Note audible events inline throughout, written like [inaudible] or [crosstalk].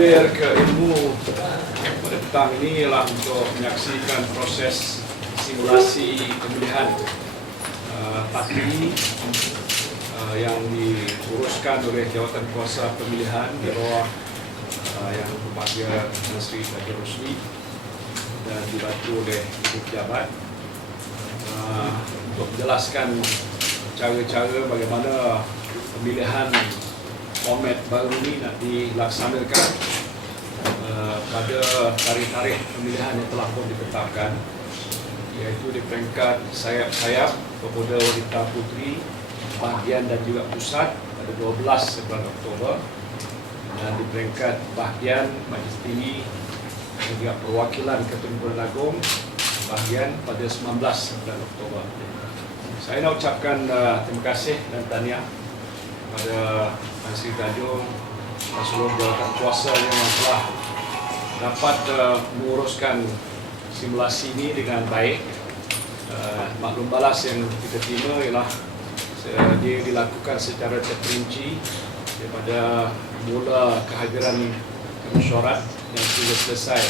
ilmu pada petang ini ialah untuk menyaksikan proses simulasi pemilihan uh, parti uh, yang diuruskan oleh Jawatan Kuasa Pemilihan di bawah uh, yang Tan Sri Tajul Rosli dan dibantu oleh Ibu Pejabat. Untuk menjelaskan cara-cara bagaimana pemilihan format baru ini nak dilaksanakan uh, pada tarikh-tarikh pemilihan yang telah pun ditetapkan iaitu di peringkat sayap-sayap pemuda wanita putri bahagian dan juga pusat pada 12 bulan Oktober dan di peringkat bahagian majlis tinggi dan juga perwakilan Ketua Agong bahagian pada 19 bulan Oktober. Saya nak ucapkan uh, terima kasih dan tahniah kepada Tan Sri Tajung dan seluruh jawatan kuasa yang telah dapat uh, menguruskan simulasi ini dengan baik. Uh, maklum balas yang kita terima ialah uh, dia dilakukan secara terperinci daripada mula kehadiran mesyuarat yang sudah selesai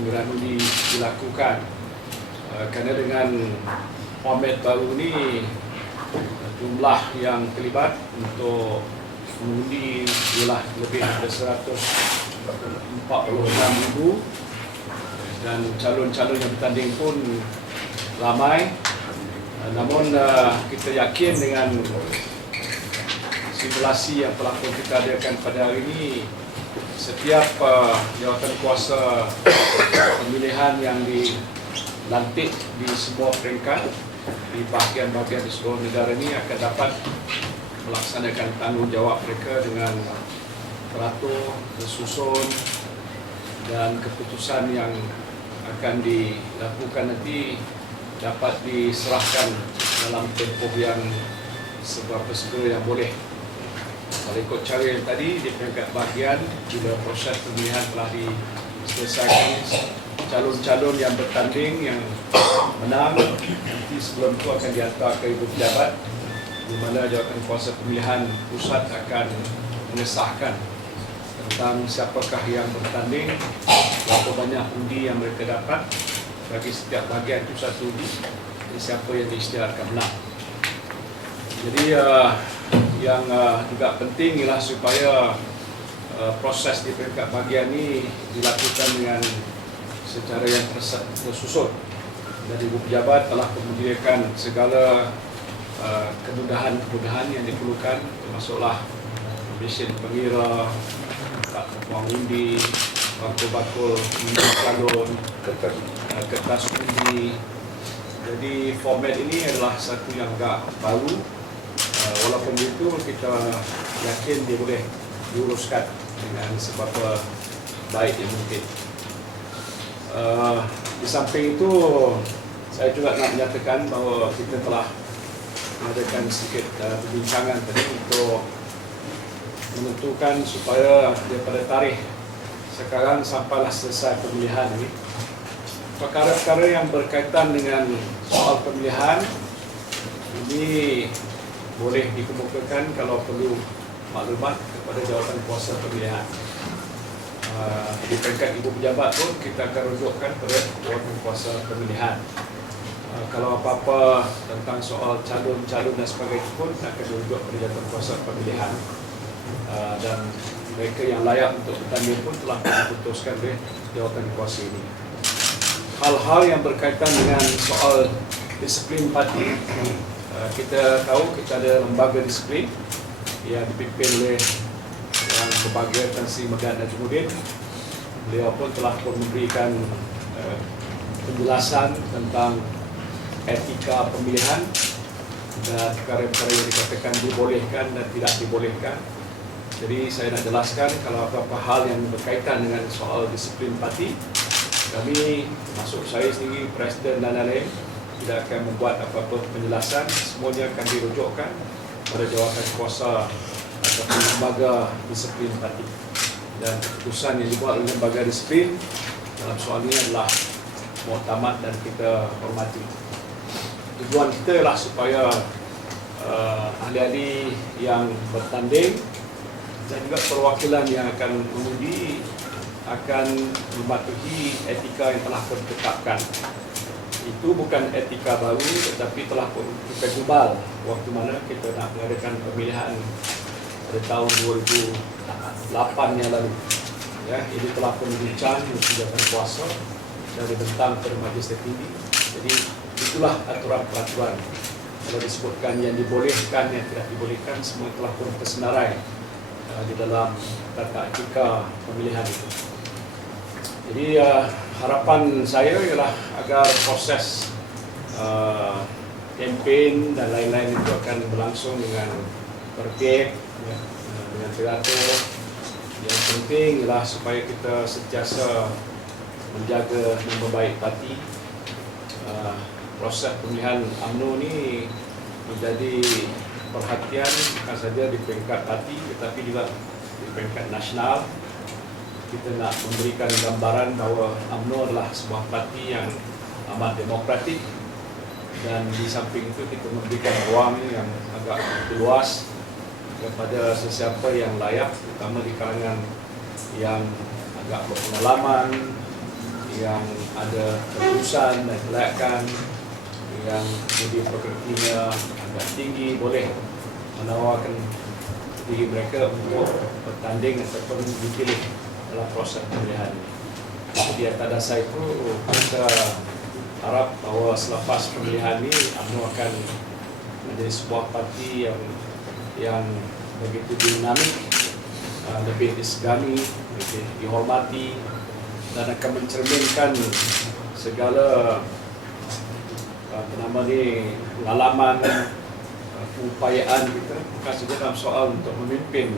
ini dilakukan uh, kerana dengan format baru ini jumlah yang terlibat untuk mengundi ialah lebih dari 146 ribu. Dan calon-calon yang bertanding pun ramai. Namun uh, kita yakin dengan simulasi yang telah pun kita adakan pada hari ini setiap jawatan kuasa [coughs] pemilihan yang dilantik di semua peringkat di bahagian-bahagian di seluruh negara ini akan dapat melaksanakan tanggungjawab mereka dengan teratur, tersusun dan keputusan yang akan dilakukan nanti dapat diserahkan dalam tempoh yang seberapa segera yang boleh. Kalau ikut cara yang tadi di peringkat bahagian bila proses pemilihan telah diselesaikan calon-calon yang bertanding yang menang nanti sebelum itu akan dihantar ke ibu pejabat di mana jawatan kuasa pemilihan pusat akan mengesahkan tentang siapakah yang bertanding, berapa banyak undi yang mereka dapat bagi setiap bahagian itu satu undi, dan siapa yang diisytiharkan menang. Jadi uh, yang uh, juga penting ialah supaya uh, proses di peringkat bahagian ini dilakukan dengan secara yang tersusun. Dan Ibu Pejabat telah menyediakan segala uh, kemudahan-kemudahan yang diperlukan termasuklah mesin pengira, wang undi, bakul-bakul calon, kertas, uh, kertas undi. Jadi format ini adalah satu yang agak baru. Uh, walaupun itu kita yakin dia boleh diuruskan dengan seberapa baik yang mungkin. Uh, di samping itu saya juga nak menyatakan bahawa kita telah mengadakan sedikit uh, perbincangan tadi untuk menentukan supaya daripada tarikh sekarang sampailah selesai pemilihan ini. Perkara-perkara yang berkaitan dengan soal pemilihan ini boleh dikemukakan kalau perlu maklumat kepada jawatan kuasa pemilihan uh, di peringkat ibu pejabat pun kita akan rujukkan kepada jawatan kuasa pemilihan. Uh, kalau apa-apa tentang soal calon-calon dan sebagainya pun akan dirujuk kepada jawatan kuasa pemilihan. Uh, dan mereka yang layak untuk bertanding pun telah diputuskan oleh jawatan kuasa ini. Hal-hal yang berkaitan dengan soal disiplin parti uh, kita tahu kita ada lembaga disiplin yang dipimpin oleh berbahagia Tan Sri Megat Najmuddin beliau pun telah pun memberikan uh, penjelasan tentang etika pemilihan dan perkara-perkara yang dikatakan dibolehkan dan tidak dibolehkan. Jadi saya nak jelaskan kalau apa-apa hal yang berkaitan dengan soal disiplin parti kami masuk saya sendiri presiden dan lain-lain tidak akan membuat apa-apa penjelasan. Semuanya akan dirujukkan pada jawatan kuasa ataupun lembaga disiplin parti dan keputusan yang dibuat oleh lembaga disiplin dalam soal ini adalah muktamad dan kita hormati tujuan kita ialah supaya uh, ahli-ahli yang bertanding dan juga perwakilan yang akan mengundi akan mematuhi etika yang telah ditetapkan. Itu bukan etika baru tetapi telah pun kita gubal waktu mana kita nak mengadakan pemilihan pada tahun 2008 yang lalu. Ya, ini telah pun dibincang di kuasa dari bentang kepada majlis tertinggi. Jadi itulah aturan peraturan. Kalau disebutkan yang dibolehkan, yang tidak dibolehkan, semua telah pun tersenarai uh, di dalam tata etika pemilihan itu. Jadi uh, harapan saya ialah agar proses uh, kempen dan lain-lain itu akan berlangsung dengan tertib, ya, dengan teratur. Yang penting ialah supaya kita sentiasa menjaga dan membaik parti. Uh, proses pemilihan UMNO ni menjadi perhatian bukan saja di peringkat parti tetapi juga di peringkat nasional kita nak memberikan gambaran bahawa UMNO adalah sebuah parti yang amat demokratik dan di samping itu kita memberikan ruang yang agak luas kepada sesiapa yang layak terutama di kalangan yang agak berpengalaman yang ada keputusan dan kelayakan yang jadi pekertinya agak tinggi boleh menawarkan diri mereka untuk bertanding ataupun dipilih dalam proses pemilihan ini. Jadi atas dasar itu kita harap bahawa selepas pemilihan ini UMNO akan menjadi sebuah parti yang yang begitu dinamik, uh, lebih disegani, lebih dihormati dan akan mencerminkan segala uh, apa nama ni pengalaman upayaan kita bukan saja dalam soal untuk memimpin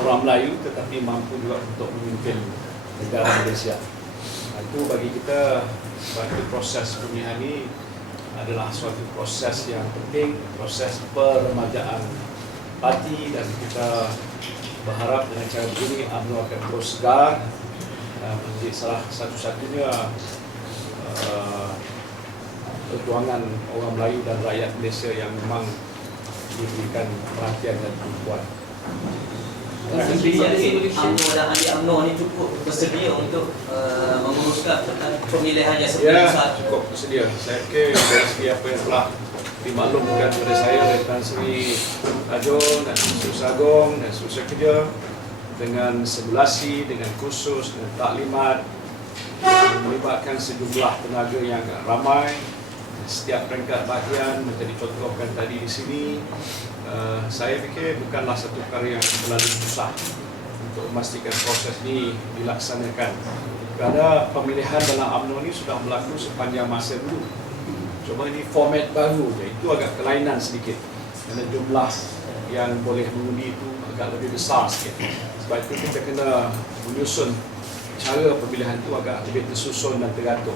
orang Melayu tetapi mampu juga untuk memimpin negara Malaysia. Itu bagi kita suatu proses pemilihan ini adalah suatu proses yang penting, proses peremajaan parti dan kita berharap dengan cara begini UMNO akan terus segar uh, menjadi salah satu-satunya uh, perjuangan orang Melayu dan rakyat Malaysia yang memang diberikan perhatian dan. Sendiri yakin UMNO dan ahli UMNO ni cukup bersedia untuk uh, menguruskan tentang pemilihan yang sebelum Ya, saat cukup bersedia. Saya fikir dari segi apa yang telah dimaklumkan kepada saya oleh Tan Sri Ajun dan Sri Sagong dan Sri Kerja dengan simulasi, dengan kursus, dengan taklimat melibatkan sejumlah tenaga yang ramai. Setiap peringkat bahagian menjadi contohkan tadi di sini. Uh, saya fikir bukanlah satu perkara yang terlalu susah untuk memastikan proses ini dilaksanakan. Kerana pemilihan dalam UMNO ini sudah berlaku sepanjang masa dulu cuma ini format baru je. Itu agak kelainan sedikit. Kerana jumlah yang boleh mengundi itu agak lebih besar sikit. Sebab itu kita kena menyusun cara pemilihan itu agak lebih tersusun dan teratur.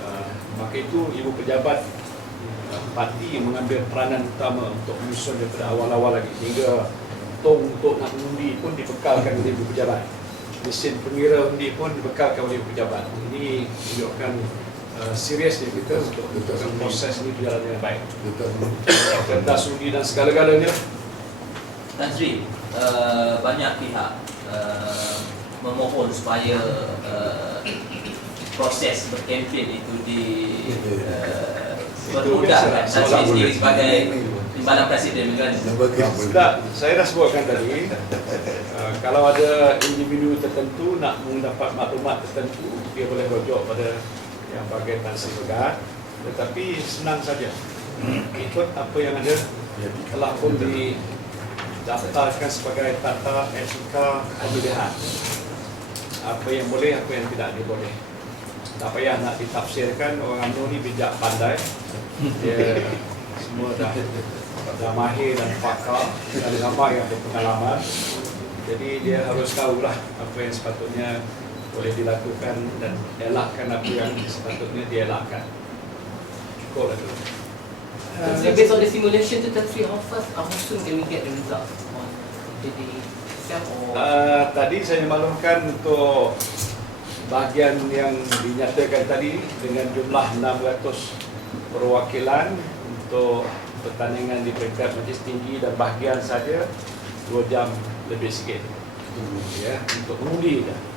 Uh, maka itu ibu pejabat uh, parti mengambil peranan utama untuk menyusun daripada awal-awal lagi. Sehingga tong untuk nak mengundi pun dibekalkan oleh ibu pejabat. Mesin pengira undi pun dibekalkan oleh ibu pejabat. Ini menunjukkan uh, seriusnya kita untuk untuk proses ini berjalan dengan baik. [coughs] Kertas undi dan segala-galanya. Tan Sri, uh, banyak pihak uh, memohon supaya uh, proses berkempen itu di uh. Tan Sri sendiri sebagai timbalan presiden. Tak, saya dah sebutkan tadi uh, kalau ada individu tertentu nak mendapat maklumat tertentu dia boleh rujuk pada yang bagian Tan Sri Pegat tetapi senang saja. Ikut apa yang ada. Telah pun didaftarkan sebagai tata etika pemilihan apa yang boleh apa yang tidak diboleh tak payah nak ditafsirkan orang UMNO ni bijak pandai. Dia semua dah dah mahir dan pakar. Dan ramai yang berpengalaman jadi dia harus tahulah apa yang sepatutnya boleh dilakukan dan elakkan apa yang sepatutnya dielakkan. Cukup lah tu Uh, so based on the simulation to Tan how fast, uh, how soon can we get the results on the day itself or? Uh, tadi saya maklumkan untuk bahagian yang dinyatakan tadi dengan jumlah 600 perwakilan untuk pertandingan di peringkat majlis tinggi dan bahagian saja 2 jam lebih sikit. Ya untuk undi dah.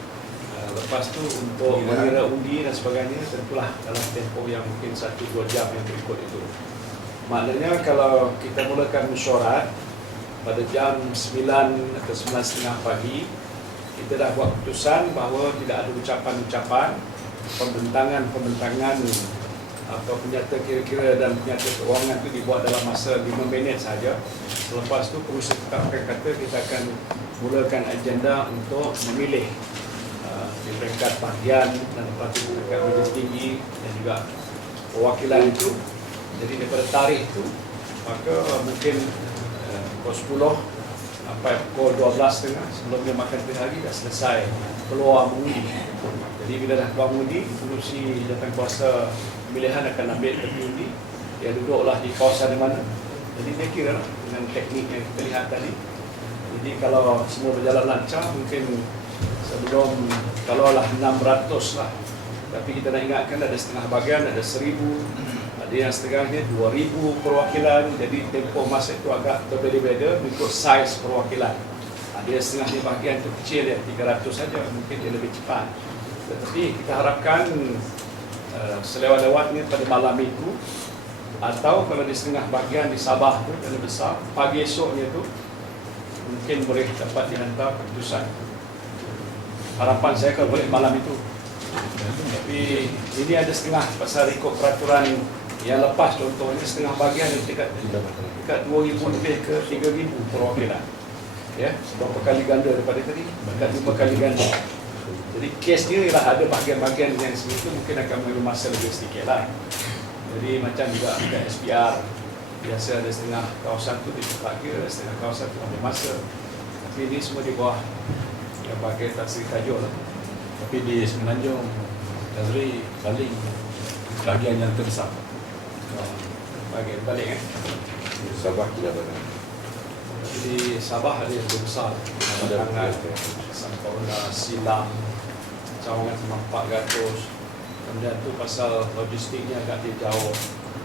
Lepas tu untuk mengira undi dan sebagainya tentulah dalam tempoh yang mungkin 1-2 jam yang berikut itu. Maknanya kalau kita mulakan mesyuarat pada jam 9 atau 9.30 pagi kita dah buat keputusan bahawa tidak ada ucapan-ucapan pembentangan-pembentangan atau penyata kira-kira dan penyata keuangan itu dibuat dalam masa 5 minit saja. Selepas itu pengurusi tetapkan kata kita akan mulakan agenda untuk memilih peringkat bahagian dan lepas itu peringkat majlis tinggi dan juga perwakilan itu. Jadi daripada tarikh itu maka mungkin uh, pukul 10 sampai pukul 12.30 sebelum dia makan tengah hari dah selesai keluar mengundi. Jadi bila dah keluar mengundi, pengurusi jawatan kuasa pemilihan akan ambil tepi undi. Dia duduklah di kawasan di mana. Jadi saya kira dengan teknik yang kita lihat tadi. Jadi kalau semua berjalan lancar, mungkin sebelum kalau lah 600 lah. Tapi kita nak ingatkan ada setengah bagian, ada 1000, ada yang setengahnya 2000 perwakilan. Jadi tempoh masa itu agak berbeza-beza mengikut saiz perwakilan. Ada yang setengahnya bahagian itu kecil ya, 300 saja, mungkin dia lebih cepat. Tetapi kita harapkan uh, selewat-lewatnya pada malam itu atau kalau di setengah bahagian di Sabah tu yang besar, pagi esoknya tu mungkin boleh dapat dihantar keputusan. Harapan saya kalau boleh malam itu. Tapi ini ada setengah pasal ikut peraturan yang lepas contohnya setengah bahagian dekat dekat 2000 lebih ke 3000 perwakilan. Ya, berapa kali ganda daripada tadi? Dekat lima kali ganda. Jadi kes ni ialah ada bahagian-bahagian yang segitu mungkin akan mengambil masa lebih sedikit lah. Jadi macam juga dekat SPR biasa ada setengah kawasan tu dibuka kira, setengah kawasan tu ambil masa. Tapi ini semua di bawah yang bahagian taksir tajuk lah. Tapi di Semenanjung Nazri paling bahagian yang terbesar. Bahagian balik eh. Sabah tidak benar. Jadi Sabah ada yang besar. Ada. Tangan, Sampurna, Silam, Cawangan sama Pak Gatus. Kemudian tu pasal logistiknya agak dia jauh.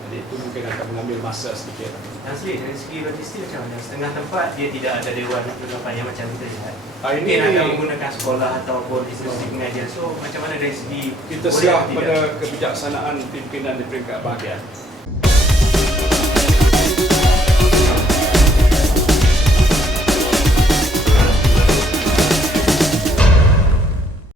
Jadi itu mungkin akan mengambil masa sedikit. Nasri, dari segi logistik macam mana? Setengah tempat dia tidak ada dewan pendapat yang macam kita lihat. Ah, ini Mungkin akan menggunakan sekolah ataupun institusi pengajian. So, macam mana dari segi kita tidak? pada kebijaksanaan pimpinan di peringkat bahagian.